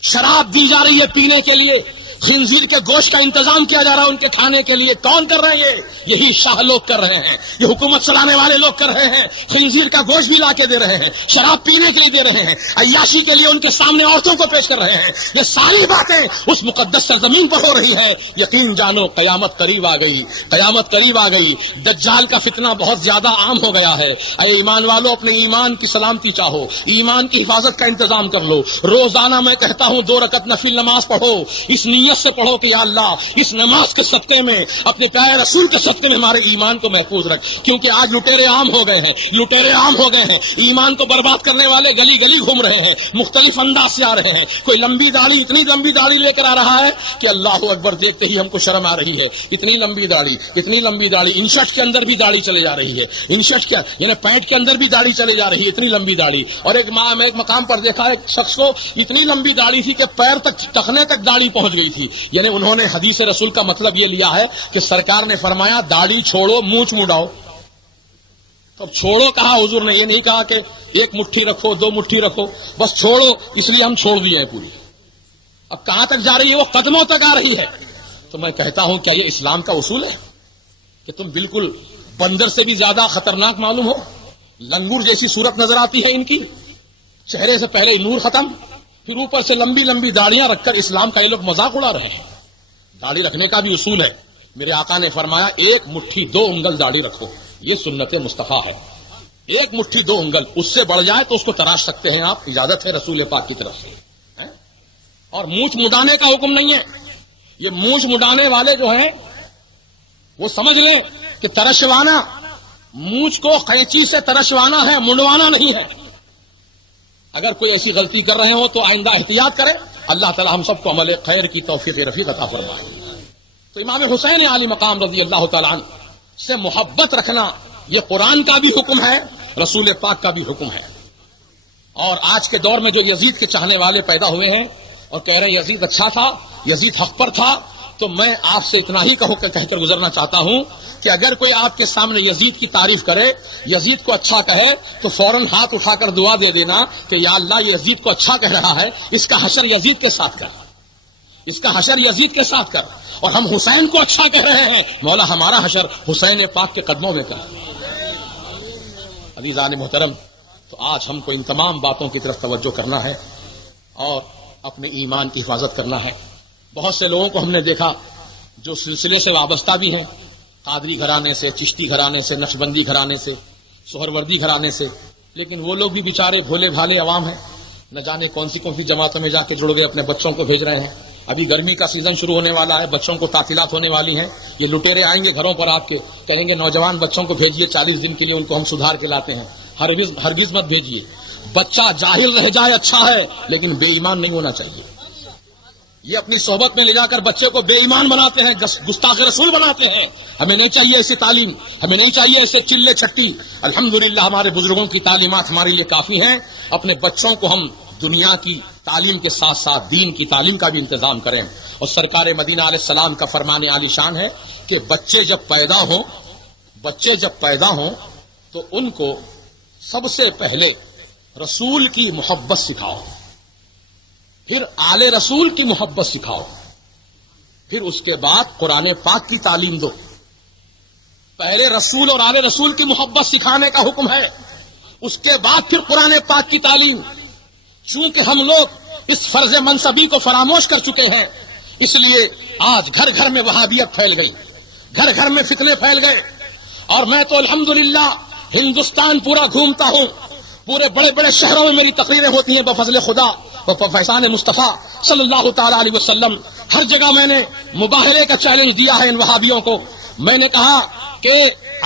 شراب دی جا رہی ہے پینے کے لیے، خنزیر کے گوشت کا انتظام کیا جا رہا ہے ان کے کھانے کے لیے. کون کر رہے ہیں؟ یہی شاہ لوگ کر رہے ہیں، یہ حکومت چلانے والے لوگ کر رہے ہیں. خنزیر کا گوشت بھی لا کے دے رہے ہیں، شراب پینے کے لیے دے رہے ہیں، عیاشی کے لیے ان کے سامنے عورتوں کو پیش کر رہے ہیں. یہ ساری باتیں اس مقدس سرزمین پر ہو رہی ہے. یقین جانو قیامت قریب آ گئی، قیامت قریب آ گئی. دجال کا فتنہ بہت زیادہ عام ہو گیا ہے. اے ایمان والو اپنے ایمان کی سلامتی چاہو، ایمان کی حفاظت کا انتظام کر لو. روزانہ میں کہتا ہوں 2 رکعت نفل نماز پڑھو، اس نیت سے پڑھو کہ یا اللہ اس نماز کے صدقے میں، اپنے پیارے رسول کے صدقے میں ہمارے ایمان کو محفوظ رکھ. کیونکہ آج لٹیرے عام ہو گئے ہیں، لٹیرے عام ہو گئے ہیں. ایمان کو برباد کرنے والے گلی گلی گھوم رہے ہیں، مختلف انداز سے آ رہے ہیں. کوئی لمبی داڑھی، اتنی لمبی داڑھی لے کر آ رہا ہے کہ اللہ اکبر دیکھتے ہی ہم کو شرم آ رہی ہے. اتنی لمبی داڑھی، اتنی لمبی داڑھی. انشرٹ کے اندر بھی داڑھی چلے جا رہی ہے، انشرٹ کے یعنی پینٹ کے اندر بھی داڑھی چلے جا رہی ہے. اتنی لمبی داڑھی. اور ایک مقام پر دیکھا ایک شخص کو اتنی لمبی داڑھی تھی کہ پیر تک ٹخنے تک داڑھی پہنچ گئی تھی. یعنی انہوں نے حدیث رسول کا مطلب یہ لیا ہے کہ سرکار نے فرمایا داڑھی چھوڑو، مونچھ مڈاؤ. تو چھوڑو کہا حضور نے، یہ نہیں کہا کہ 1 مٹھی رکھو 2 مٹھی رکھو، بس چھوڑو. اس لیے ہم چھوڑ دیے ہیں پوری. اب کہاں تک جا رہی ہے؟ وہ قدموں تک آ رہی ہے. تو میں کہتا ہوں کیا یہ اسلام کا اصول ہے کہ تم بالکل بندر سے بھی زیادہ خطرناک معلوم ہو؟ لنگور جیسی صورت نظر آتی ہے ان کی، چہرے سے پہلے نور ختم، پھر اوپر سے لمبی لمبی داڑیاں رکھ کر اسلام کا یہ لوگ مذاق اڑا رہے ہیں. داڑھی رکھنے کا بھی اصول ہے. میرے آقا نے فرمایا 1 مٹھی 2 انگل داڑھی رکھو، یہ سنت مصطفیٰ ہے. 1 مٹھی 2 انگل، اس سے بڑھ جائے تو اس کو تراش سکتے ہیں آپ، اجازت ہے رسول پاک کی طرف سے. اور مونچھ مڈانے کا حکم نہیں ہے. یہ مونچھ مڈانے والے جو ہیں وہ سمجھ لیں کہ ترشوانا مونچھ کو قینچی سے ترشوانا ہے، منڈوانا نہیں ہے. اگر کوئی ایسی غلطی کر رہے ہو تو آئندہ احتیاط کریں. اللہ تعالی ہم سب کو عمل خیر کی توفیق رفیق عطا فرمائے. تو امام حسین علی مقام رضی اللہ تعالیٰ عنہ سے محبت رکھنا یہ قرآن کا بھی حکم ہے، رسول پاک کا بھی حکم ہے. اور آج کے دور میں جو یزید کے چاہنے والے پیدا ہوئے ہیں اور کہہ رہے ہیں یزید اچھا تھا، یزید حق پر تھا، تو میں آپ سے اتنا ہی کہہ کر گزرنا چاہتا ہوں کہ اگر کوئی آپ کے سامنے یزید کی تعریف کرے، یزید کو اچھا کہے، تو فوراً ہاتھ اٹھا کر دعا دے دینا کہ یا اللہ یہ یزید کو اچھا کہہ رہا ہے، اس کا حشر یزید کے ساتھ کر، اس کا حشر یزید کے ساتھ کر. اور ہم حسین کو اچھا کہہ رہے ہیں، مولا ہمارا حشر حسین پاک کے قدموں میں کر. عزیزان محترم، تو آج ہم کو ان تمام باتوں کی طرف توجہ کرنا ہے اور اپنے ایمان کی حفاظت کرنا ہے. بہت سے لوگوں کو ہم نے دیکھا جو سلسلے سے وابستہ بھی ہیں، قادری گھرانے سے، چشتی گھرانے سے، نقشبندی گھرانے سے، سہروردی گھرانے سے، لیکن وہ لوگ بھی بیچارے بھولے بھالے عوام ہیں، نہ جانے کون سی جماعتوں میں جا کے جڑ گئے، اپنے بچوں کو بھیج رہے ہیں. ابھی گرمی کا سیزن شروع ہونے والا ہے، بچوں کو تعطیلات ہونے والی ہیں. یہ لٹیرے آئیں گے گھروں پر آپ کے، کہیں گے نوجوان بچوں کو بھیجیے 40 دن کے لیے، ان کو ہم سدھار کے لاتے ہیں. ہرگز مت بھیجیے. بچہ جاہل رہ جائے اچھا ہے، لیکن بے ایمان نہیں ہونا چاہیے. یہ اپنی صحبت میں لے جا کر بچے کو بے ایمان بناتے ہیں، گستاخ رسول بناتے ہیں. ہمیں نہیں چاہیے ایسی تعلیم، ہمیں نہیں چاہیے ایسے چلے چھٹی. الحمدللہ ہمارے بزرگوں کی تعلیمات ہمارے لیے کافی ہیں. اپنے بچوں کو ہم دنیا کی تعلیم کے ساتھ ساتھ دین کی تعلیم کا بھی انتظام کریں. اور سرکار مدینہ علیہ السلام کا فرمان عالی شان ہے کہ بچے جب پیدا ہوں تو ان کو سب سے پہلے رسول کی محبت سکھاؤ، پھر آل رسول کی محبت سکھاؤ، پھر اس کے بعد قرآن پاک کی تعلیم دو. پہلے رسول اور آل رسول کی محبت سکھانے کا حکم ہے، اس کے بعد پھر قرآن پاک کی تعلیم. چونکہ ہم لوگ اس فرض منصبی کو فراموش کر چکے ہیں، اس لیے آج گھر گھر میں وہابیت پھیل گئی، گھر گھر میں فتنے پھیل گئے. اور میں تو الحمدللہ ہندوستان پورا گھومتا ہوں، پورے بڑے بڑے شہروں میں میری تقریریں ہوتی ہیں بفضل خدا فیضان مصطفیٰ صلی اللہ تعالی علیہ وسلم. ہر جگہ میں نے مباہلے کا چیلنج دیا ہے ان وہابیوں کو. میں نے کہا کہ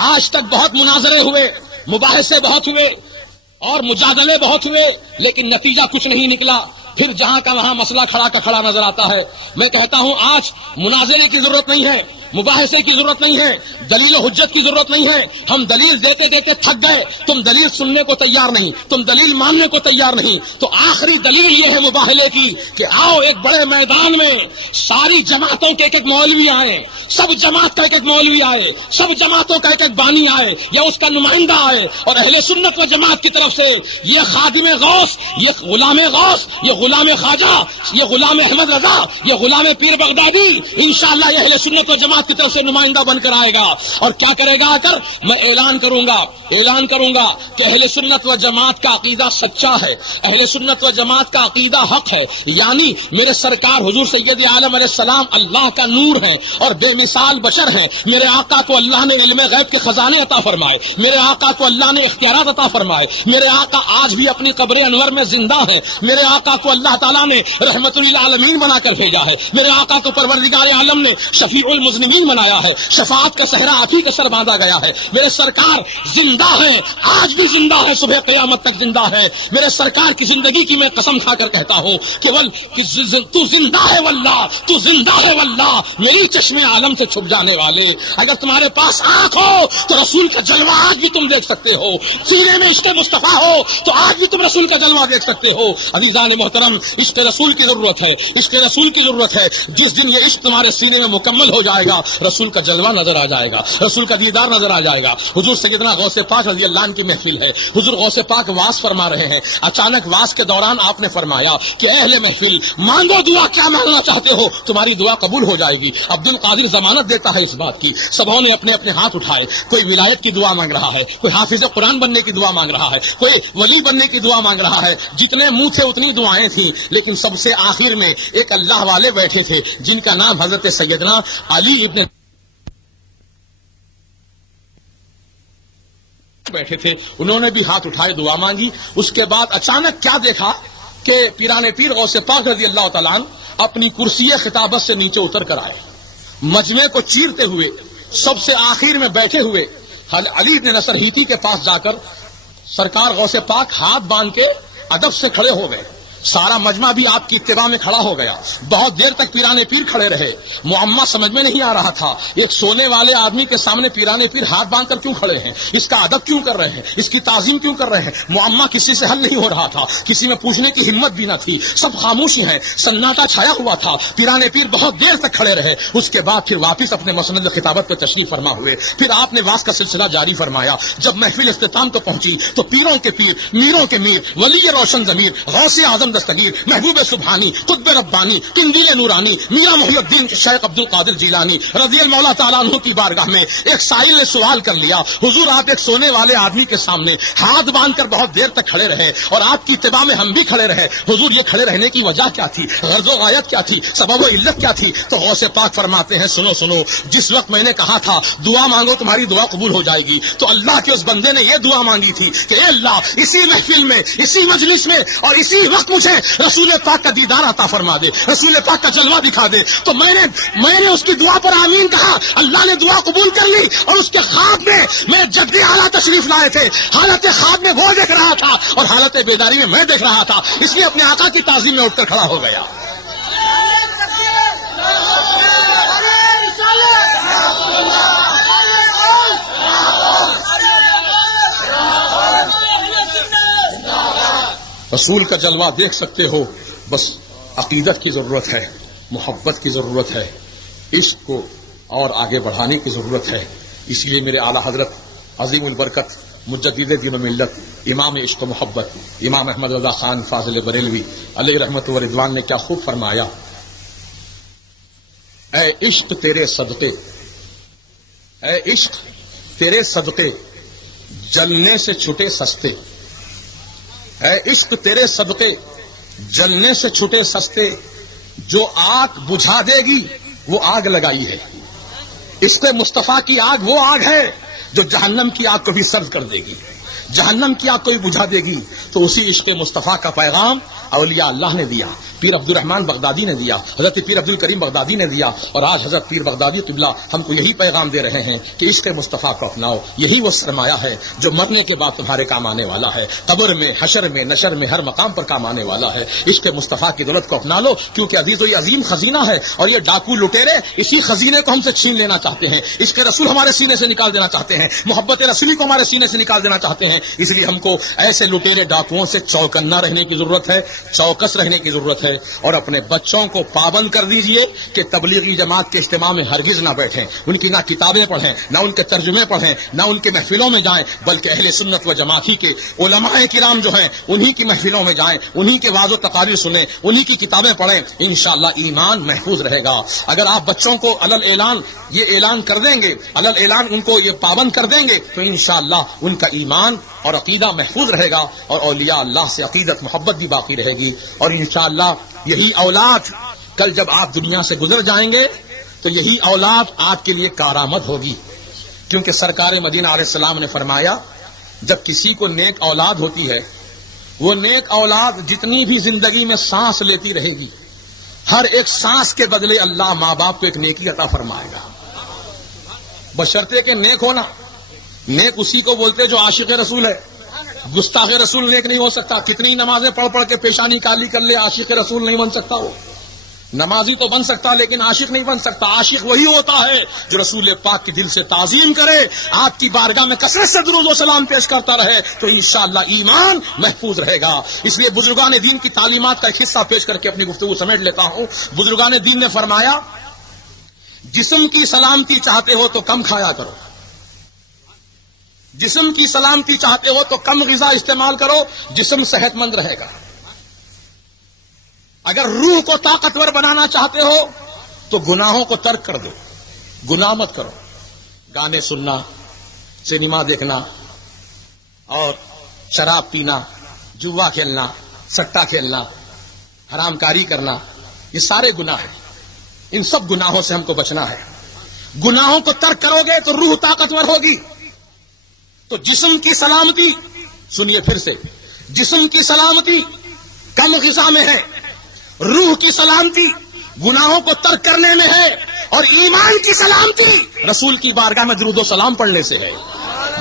آج تک بہت مناظرے ہوئے، مباحثے بہت ہوئے اور مجادلے بہت ہوئے، لیکن نتیجہ کچھ نہیں نکلا. پھر جہاں کا وہاں مسئلہ کھڑا کا کھڑا نظر آتا ہے. میں کہتا ہوں آج مناظرے کی ضرورت نہیں ہے، مباحثے کی ضرورت نہیں ہے، دلیل و حجت کی ضرورت نہیں ہے. ہم دلیل دیتے دیتے تھک گئے، تم دلیل سننے کو تیار نہیں، تم دلیل ماننے کو تیار نہیں. تو آخری دلیل یہ ہے مباہلے کی کہ آؤ ایک بڑے میدان میں ساری جماعتوں کے ایک ایک مولوی آئے، سب جماعت کا ایک ایک مولوی آئے، سب جماعتوں کا ایک ایک بانی آئے یا اس کا نمائندہ آئے، اور اہل سنت و جماعت کی طرف سے یہ خادم غوث، یہ غلام غوث، یہ غلام خواجہ، یہ غلام احمد رضا، یہ غلام پیر بغدادی، انشاءاللہ یہ اہل سنت و جماعت کی طرف سے نمائندہ بن کر آئے گا. اور کیا کرے گا؟ آ کر میں اعلان کروں گا کہ اہل سنت و جماعت کا عقیدہ سچا ہے، اہل سنت و جماعت کا عقیدہ حق ہے. یعنی میرے سرکار حضور سید عالم علیہ السلام اللہ کا نور ہیں اور بے مثال بشر ہیں. میرے آقا کو اللہ نے علم غیب کے خزانے عطا فرمائے، میرے آقا کو اللہ نے اختیارات عطا فرمائے. میرے آقا آج بھی اپنی قبر انور میں زندہ ہیں. میرے آقا کو اللہ تعالیٰ نے رحمت للعالمین بنا کر بھیجا ہے. میرے آقا کو پروردگار عالم نے شفیع المذنبین بنایا ہے. شفاعت کا صحرا آپ ہی کے سر باندھا گیا ہے. میرے سرکار زندہ ہیں، آج بھی زندہ ہے، صبح قیامت تک زندہ ہے. میرے سرکار کی زندگی کی میں قسم کھا کر کہتا ہوں کہ تو زندہ ہے واللہ، تو زندہ ہے واللہ. میری چشمے عالم سے چھپ جانے والے، اگر تمہارے پاس آنکھ ہو تو رسول کا جلوہ آج بھی تم دیکھ سکتے ہو. سینے میں عشق مصطفیٰ ہو تو آج بھی تم رسول کا جلوہ دیکھ سکتے ہو. عزیزان محترم، عشق رسول کی ضرورت ہے، عشق رسول کی ضرورت ہے. جس دن یہ عشق تمہارے سینے میں مکمل ہو جائے گا، رسول کا جلوہ نظر آ جائے گا، رسول کا دیدار نظر آ جائے گا. حضور سیدنا غوث پاک رضی اللہ عنہ کی محفل ہے. حضور غوث پاک واز فرما رہے ہیں. اچانک واز کے دوران آپ نے فرمایا کہ اہل محفل مانگو دعا، کیا مانگنا چاہتے ہو تمہاری دعا قبول ہو جائے گی. عبد القادر ضمانت دیتا ہے اس بات کی. سبوں نے اپنے اپنے ہاتھ اٹھائے. کوئی ولایت کی دعا مانگ رہا ہے، کوئی حافظ قرآن بننے کی دعا مانگ رہا ہے، کوئی ولی بننے کی دعا مانگ رہا ہے. جتنے منہ تھے اتنی دعائیں تھیں، لیکن سب سے آخر میں ایک اللہ والے بیٹھے تھے جن کا نام حضرت سیدنا علی ابن بیٹھے تھے. انہوں نے بھی ہاتھ اٹھائے، دعا مانگی. اس کے بعد اچانک کیا دیکھا کہ پیران پیر غوث پاک رضی اللہ تعالیٰ عنہ اپنی کرسی خطابت سے نیچے اتر کر آئے، مجمع کو چیرتے ہوئے سب سے آخر میں بیٹھے ہوئے علی بن نصر ہیتی کے پاس جا کر سرکار غوث پاک ہاتھ باندھ کے ادب سے کھڑے ہو گئے. سارا مجمع بھی آپ کی اتباع میں کھڑا ہو گیا. بہت دیر تک پیران پیر کھڑے رہے. معمہ سمجھ میں نہیں آ رہا تھا، ایک سونے والے آدمی کے سامنے پیران پیر ہاتھ باندھ کر کیوں کھڑے ہیں، اس کا ادب کیوں کر رہے ہیں، اس کی تعظیم کیوں کر رہے ہیں. معمہ کسی سے حل نہیں ہو رہا تھا، کسی میں پوچھنے کی ہمت بھی نہ تھی، سب خاموشی ہیں، سناٹا چھایا ہوا تھا. پیران پیر بہت دیر تک کھڑے رہے. اس کے بعد پھر واپس اپنے مسند خطابت پہ تشریف فرما ہوئے. پھر آپ نے واز کا سلسلہ جاری فرمایا. جب محفل اختتام کو پہنچی تو پیروں کے پیر، میروں کے میر، ولی روشن ضمیر، غوث اعظم دستگیر، محبوب سبحانی، قطب ربانی، قندیل نورانی، میاں محی الدین شیخ عبد القادر جیلانی رضی اللہ تعالیٰ عنہ کی بارگاہ میں ایک سائل نے سوال کر لیا، حضور آپ ایک سونے والے آدمی کے سامنے ہاتھ باندھ کر بہت دیر تک کھڑے رہے اور آپ کی اتباع میں ہم بھی کھڑے رہے، حضور یہ کھڑے رہنے کی وجہ کیا تھی، غرض و غایت کیا تھی، سبب و علت کیا تھی؟ تو غوث پاک فرماتے ہیں سنو سنو، جس وقت میں نے کہا تھا دعا مانگو تمہاری دعا قبول ہو جائے گی، تو اللہ کے اس بندے نے یہ دعا مانگی تھی کہ اے اللہ اسی محفل میں، اسی مجلس میں اور اسی وقت مجھے رسول پاک کا دیدار عطا فرما دے، رسول پاک کا جلوہ دکھا دے. تو میں نے اس کی دعا پر آمین کہا، اللہ نے دعا قبول کر لی. اور اس کے خواب میں جد اعلیٰ تشریف لائے تھے، حالت خواب میں وہ دیکھ رہا تھا اور حالت بیداری میں دیکھ رہا تھا، اس لیے اپنے آقا کی تعظیم میں اٹھ کر کھڑا ہو گیا. رسول کا جلوہ دیکھ سکتے ہو، بس عقیدت کی ضرورت ہے، محبت کی ضرورت ہے، عشق کو اور آگے بڑھانے کی ضرورت ہے. اس لیے میرے اعلیٰ حضرت عظیم البرکت مجدد دین و ملت امام عشق و محبت امام احمد رضا خان فاضل بریلوی علیہ رحمت و رضوان نے کیا خوب فرمایا، اے عشق تیرے صدقے، اے عشق تیرے صدقے جلنے سے چھٹے سستے، اے عشق تیرے صدقے جلنے سے چھٹے سستے، جو آگ بجھا دے گی وہ آگ لگائی ہے. عشق مصطفیٰ کی آگ وہ آگ ہے جو جہنم کی آگ کو بھی سرد کر دے گی، جہنم کی آگ کو بھی بجھا دے گی. تو اسی عشق مصطفیٰ کا پیغام اولیاء اللہ نے دیا، پیر عبد الرحمن بغدادی نے دیا، حضرت پیر عبد الکریم بغدادی نے دیا، اور آج حضرت پیر بغدادی قبلہ ہم کو یہی پیغام دے رہے ہیں کہ عشق مصطفیٰ کو اپناؤ. یہی وہ سرمایہ ہے جو مرنے کے بعد تمہارے کام آنے والا ہے، قبر میں، حشر میں، نشر میں، ہر مقام پر کام آنے والا ہے. عشق مصطفیٰ کی دولت کو اپنا لو، کیونکہ عزیز و یہ عظیم خزینہ ہے، اور یہ ڈاکو لٹیرے اسی خزینے کو ہم سے چھین لینا چاہتے ہیں. عشق رسول ہمارے سینے سے نکال دینا چاہتے ہیں، محبت رسولی کو ہمارے سینے سے نکال دینا چاہتے ہیں. اس لیے ہم کو ایسے لٹیرے ڈاکوؤں سے چوکنا رہنے کی ضرورت ہے، چوکس رہنے کی ضرورت ہے. اور اپنے بچوں کو پابند کر دیجئے کہ تبلیغی جماعت کے اجتماع میں ہرگز نہ بیٹھیں، ان کی نہ کتابیں پڑھیں، نہ ان کے ترجمے پڑھیں، نہ ان کے محفلوں میں جائیں، بلکہ اہل سنت و جماعت ہی کے علماء کرام جو ہیں انہی کی محفلوں میں جائیں، انہی کے واعظ و تقاریر سنیں، انہی کی کتابیں پڑھیں. انشاءاللہ ایمان محفوظ رہے گا. اگر آپ بچوں کو علل اعلان یہ اعلان کر دیں گے، علل اعلان ان کو یہ پابند کر دیں گے، تو انشاءاللہ ان کا ایمان اور عقیدہ محفوظ رہے گا، اور اولیاء اللہ سے عقیدت محبت بھی باقی رہے گی. اور انشاءاللہ یہی اولاد کل جب آپ دنیا سے گزر جائیں گے تو یہی اولاد آپ کے لیے کارآمد ہوگی. کیونکہ سرکار مدینہ علیہ السلام نے فرمایا جب کسی کو نیک اولاد ہوتی ہے، وہ نیک اولاد جتنی بھی زندگی میں سانس لیتی رہے گی، ہر ایک سانس کے بدلے اللہ ماں باپ کو ایک نیکی عطا فرمائے گا، بشرطے کہ نیک ہونا. نیک اسی کو بولتے جو عاشق رسول ہے. گستاخ رسول نیک نہیں ہو سکتا. کتنی نمازیں پڑھ پڑھ کے پیشانی کالی کر لے، عاشق رسول نہیں بن سکتا. وہ نمازی تو بن سکتا لیکن عاشق نہیں بن سکتا. عاشق وہی ہوتا ہے جو رسول پاک کی دل سے تعظیم کرے، آپ کی بارگاہ میں کثرت سے درود و سلام پیش کرتا رہے، تو انشاءاللہ ایمان محفوظ رہے گا. اس لیے بزرگان دین کی تعلیمات کا ایک حصہ پیش کر کے اپنی گفتگو سمیٹ لیتا ہوں. بزرگان دین نے فرمایا جسم کی سلامتی چاہتے ہو تو کم کھایا کرو، جسم کی سلامتی چاہتے ہو تو کم غذا استعمال کرو، جسم صحت مند رہے گا. اگر روح کو طاقتور بنانا چاہتے ہو تو گناہوں کو ترک کر دو، گناہ مت کرو. گانے سننا، سنیما دیکھنا اور شراب پینا، جوا کھیلنا، سٹا کھیلنا، حرام کاری کرنا، یہ سارے گناہ ہیں. ان سب گناہوں سے ہم کو بچنا ہے. گناہوں کو ترک کرو گے تو روح طاقتور ہوگی. تو جسم کی سلامتی، سنیے پھر سے، جسم کی سلامتی کم غذا میں ہے، روح کی سلامتی گناہوں کو ترک کرنے میں ہے، اور ایمان کی سلامتی رسول کی بارگاہ میں درود و سلام پڑھنے سے ہے۔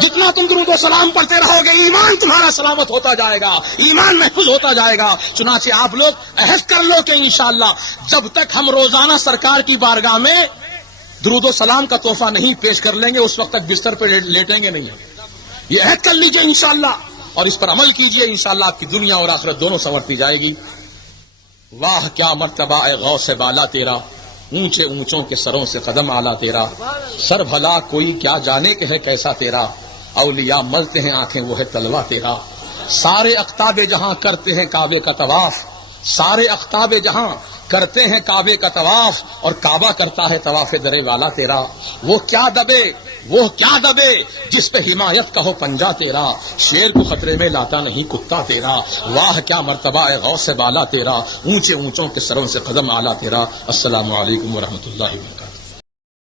جتنا تم درود و سلام پڑھتے رہو گے ایمان تمہارا سلامت ہوتا جائے گا، ایمان محفوظ ہوتا جائے گا۔ چنانچہ آپ لوگ عہد کر لو کہ انشاءاللہ جب تک ہم روزانہ سرکار کی بارگاہ میں درود و سلام کا تحفہ نہیں پیش کر لیں گے اس وقت تک بستر پہ لیٹیں گے نہیں۔ یہ عہد کر لیجئے انشاءاللہ، اور اس پر عمل کیجئے، انشاءاللہ آپ کی دنیا اور آخرت دونوں سنورتی جائے گی۔ واہ کیا مرتبہ اے غوث بالا تیرا، اونچے اونچوں کے سروں سے قدم اعلیٰ تیرا، سر بھلا کوئی کیا جانے کہ ہے کیسا تیرا، اولیاء ملتے ہیں آنکھیں وہ ہے تلوا تیرا، سارے اقطاب جہاں کرتے ہیں کعبے کا طواف، سارے اقطاب جہاں کرتے ہیں کعبے کا طواف، اور کعبہ کرتا ہے طواف درے والا تیرا، وہ کیا دبے جس پہ حمایت کا ہو پنجا تیرا، شیر کو خطرے میں لاتا نہیں کتا تیرا، واہ کیا مرتبہ ہے غوث بالا تیرا، اونچے اونچوں کے سروں سے قدم اعلیٰ تیرا۔ السلام علیکم ورحمۃ اللہ وبرکاتہ۔